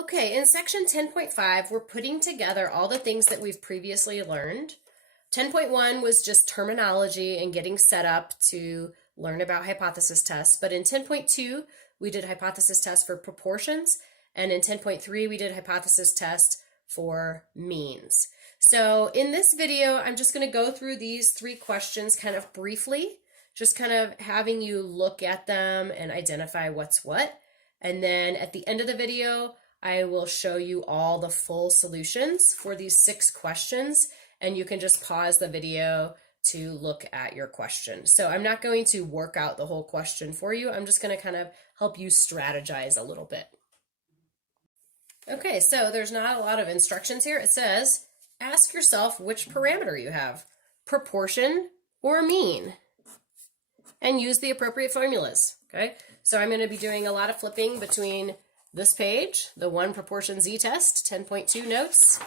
Okay, in section 10.5, we're putting together all the things that we've previously learned. 10.1 was just terminology and getting set up to learn about hypothesis tests. But in 10.2, we did hypothesis tests for proportions. And in 10.3, we did hypothesis test for means. So in this video, I'm just going to go through these three questions kind of briefly, just kind of having you look at them and identify what's what. And then at the end of the video, I will show you all the full solutions for these 6 questions, and you can just pause the video to look at your question. So I'm not going to work out the whole question for you. I'm just going to kind of help you strategize a little bit. Okay, so there's not a lot of instructions here. It says, ask yourself which parameter you have, proportion or mean, and use the appropriate formulas. Okay, so I'm going to be doing a lot of flipping between this page, the 1 proportion z-test, 10.2 notes,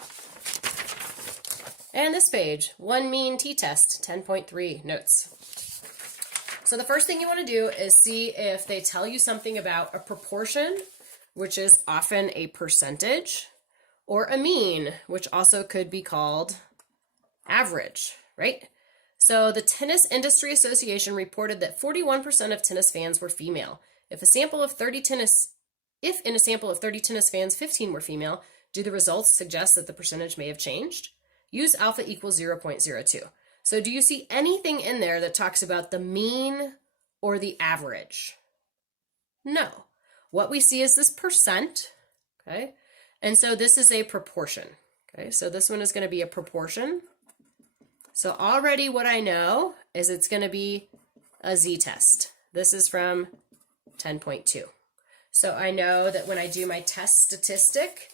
and this page, 1 mean t-test, 10.3 notes. So the first thing you want to do is see if they tell you something about a proportion, which is often a percentage, or a mean, which also could be called average, right? So the Tennis Industry Association reported that 41% of tennis fans were female. If in a sample of 30 tennis fans, 15 were female, do the results suggest that the percentage may have changed? Use alpha equals 0.02. So do you see anything in there that talks about the mean or the average? No. What we see is this percent, okay? And so this is a proportion, okay? So this one is going to be a proportion. So already what I know is it's going to be a z-test. This is from 10.2. So I know that when I do my test statistic,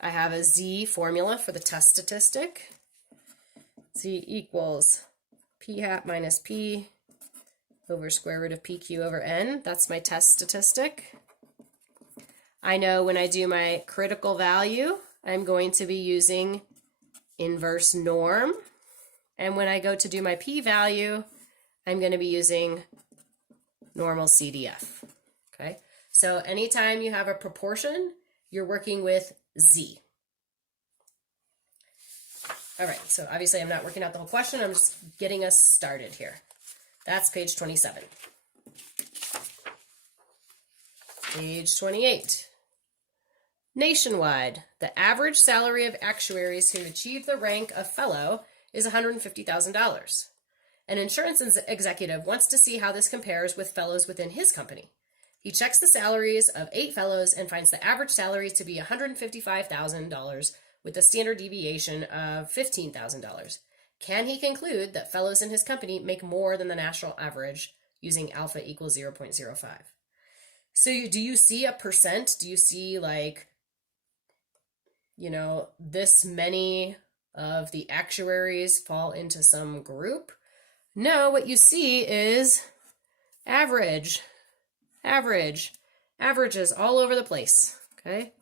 I have a z formula for the test statistic. Z equals p hat minus p over square root of pq over n. That's my test statistic. I know when I do my critical value, I'm going to be using inverse norm. And when I go to do my p-value, I'm going to be using normal CDF. Okay? So anytime you have a proportion, you're working with Z. All right, so obviously I'm not working out the whole question. I'm just getting us started here. That's page 27. Page 28. Nationwide, the average salary of actuaries who achieve the rank of fellow is $150,000. An insurance executive wants to see how this compares with fellows within his company. He checks the salaries of 8 fellows and finds the average salary to be $155,000 with a standard deviation of $15,000. Can he conclude that fellows in his company make more than the national average using alpha equals 0.05? So do you see a percent? Do you see like, this many of the actuaries fall into some group? No, what you see is average. Averages all over the place, okay?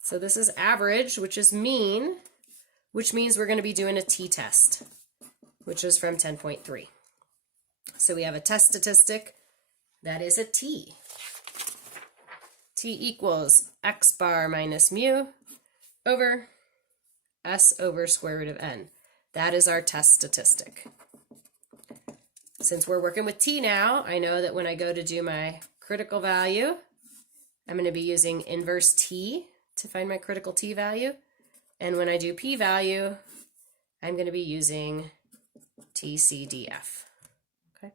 So this is average, which is mean, which means we're going to be doing a t-test, which is from 10.3. So we have a test statistic that is a t. T equals x bar minus mu over s over square root of n. That is our test statistic. Since we're working with t now, I know that when I go to do my critical value, I'm going to be using inverse t to find my critical t value. And when I do p-value, I'm going to be using TCDF. Okay.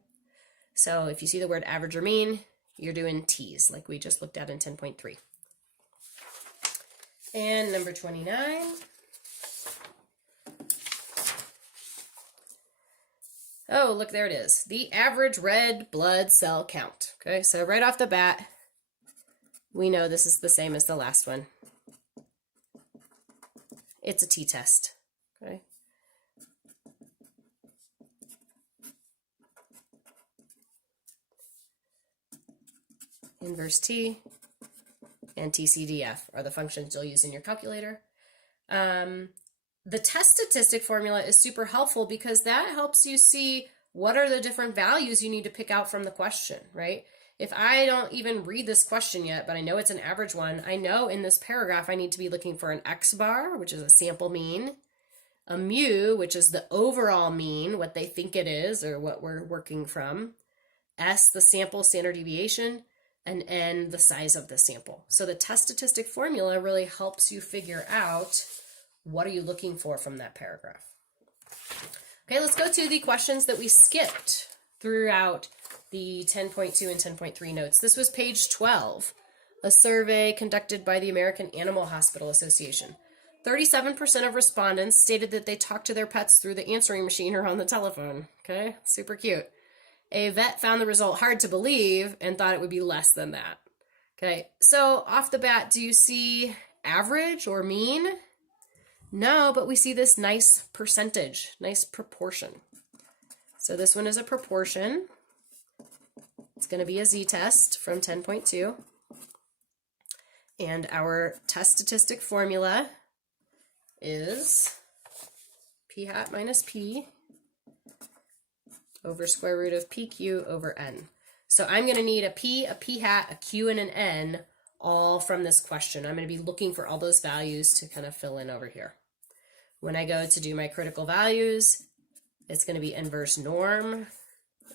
So if you see the word average or mean, you're doing t's like we just looked at in 10.3. And number 29. Oh, look, there it is. The average red blood cell count. Okay, so right off the bat, we know this is the same as the last one. It's a t-test. Okay. Inverse t and TCDF are the functions you'll use in your calculator. The test statistic formula is super helpful because that helps you see what are the different values you need to pick out from the question, right? if I don't even read this question yet, but I know it's an average one, I know in this paragraph I need to be looking for an X bar, which is a sample mean, a mu, which is the overall mean, what they think it is or what we're working from, S, the sample standard deviation, and N, the size of the sample. So the test statistic formula really helps you figure out what are you looking for from that paragraph. Okay, let's go to the questions that we skipped throughout the 10.2 and 10.3 notes. This was page 12, a survey conducted by the American Animal Hospital Association. 37% of respondents stated that they talked to their pets through the answering machine or on the telephone. Okay, super cute. A vet found the result hard to believe and thought it would be less than that. Okay, so off the bat, do you see average or mean? No, but we see this nice percentage, nice proportion. So this one is a proportion. It's going to be a z-test from 10.2. And our test statistic formula is p hat minus p over square root of pq over n. So I'm going to need a p hat, a q, and an n all from this question. I'm going to be looking for all those values to kind of fill in over here. When I go to do my critical values, it's going to be inverse norm.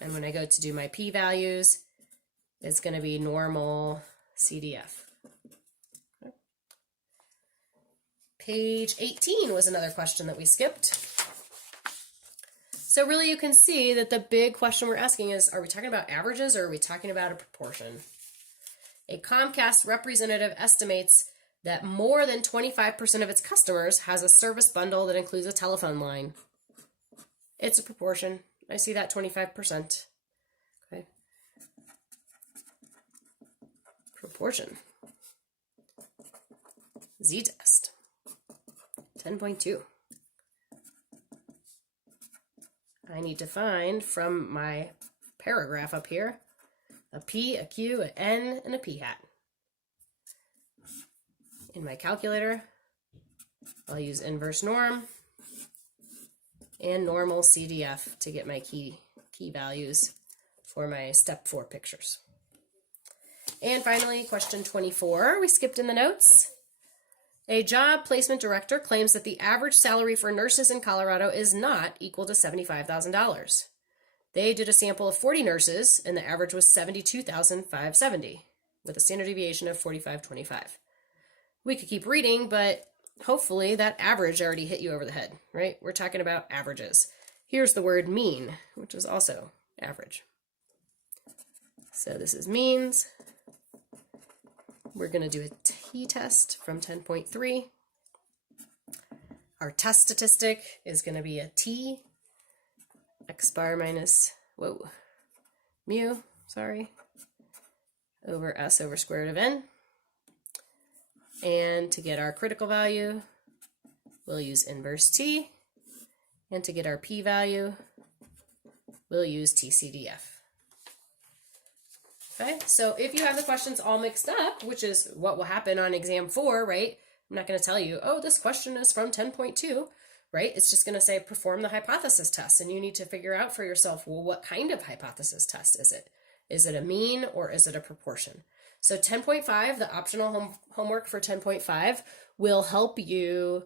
And when I go to do my p-values, it's going to be normal CDF. Okay. Page 18 was another question that we skipped. So really you can see that the big question we're asking is, are we talking about averages or are we talking about a proportion? A Comcast representative estimates that more than 25% of its customers has a service bundle that includes a telephone line. It's a proportion. I see that 25%. Okay. Proportion. Z-test. 10.2. I need to find from my paragraph up here a P, a Q, an N, and a P hat. In my calculator, I'll use inverse norm and normal CDF to get my key values for my step 4 pictures. And finally, question 24, we skipped in the notes. A job placement director claims that the average salary for nurses in Colorado is not equal to $75,000. They did a sample of 40 nurses, and the average was $72,570, with a standard deviation of 45.25. We could keep reading, but hopefully that average already hit you over the head, right? We're talking about averages. Here's the word mean, which is also average. So this is means. We're going to do a t-test from 10.3. Our test statistic is going to be a t, x bar minus, mu, over s over square root of n. And to get our critical value, we'll use inverse t. And to get our p-value, we'll use TCDF. Okay, so if you have the questions all mixed up, which is what will happen on exam 4, right? I'm not going to tell you, oh, this question is from 10.2, right? It's just going to say perform the hypothesis test, and you need to figure out for yourself, well, what kind of hypothesis test is it? Is it a mean or is it a proportion? So 10.5, the optional homework for 10.5 will help you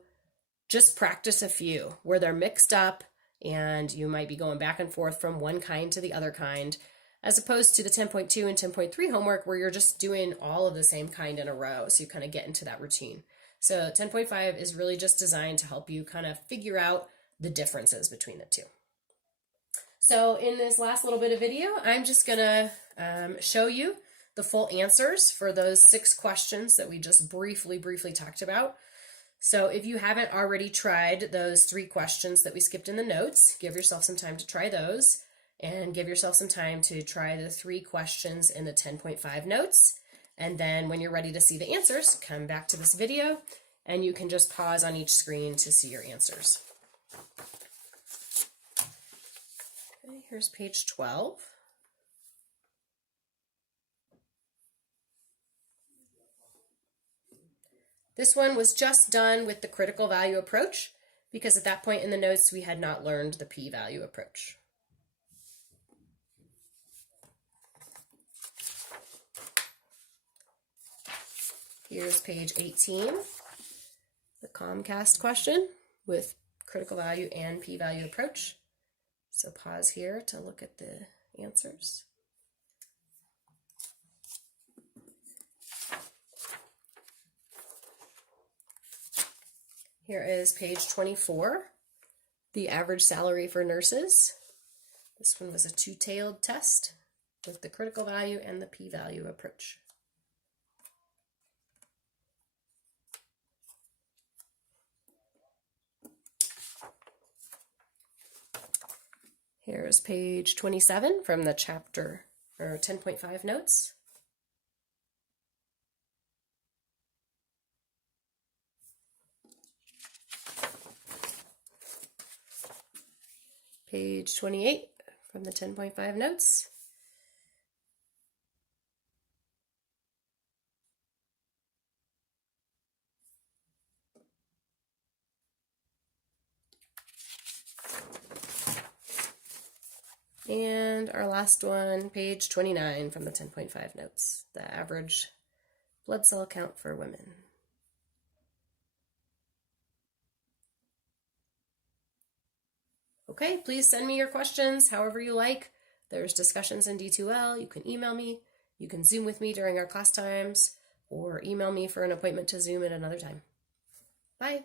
just practice a few where they're mixed up and you might be going back and forth from one kind to the other kind, as opposed to the 10.2 and 10.3 homework where you're just doing all of the same kind in a row, so you kind of get into that routine. So 10.5 is really just designed to help you kind of figure out the differences between the two. So in this last little bit of video, I'm just going to show you the full answers for those 6 questions that we just briefly talked about. So if you haven't already tried those 3 questions that we skipped in the notes, give yourself some time to try those. And give yourself some time to try the 3 questions in the 10.5 notes. And then when you're ready to see the answers, come back to this video and you can just pause on each screen to see your answers. Okay, here's page 12. This one was just done with the critical value approach because at that point in the notes we had not learned the p-value approach. Here's page 18, the Comcast question with critical value and p-value approach. So pause here to look at the answers. Here is page 24, the average salary for nurses. This one was a two-tailed test with the critical value and the p-value approach. Here's page 27 from the chapter, or 10.5 notes. Page 28 from the 10.5 notes. And our last one, page 29 from the 10.5 notes, the average blood cell count for women. Okay, please send me your questions however you like. There's discussions in D2L. You can email me. You can Zoom with me during our class times, or email me for an appointment to Zoom at another time. Bye.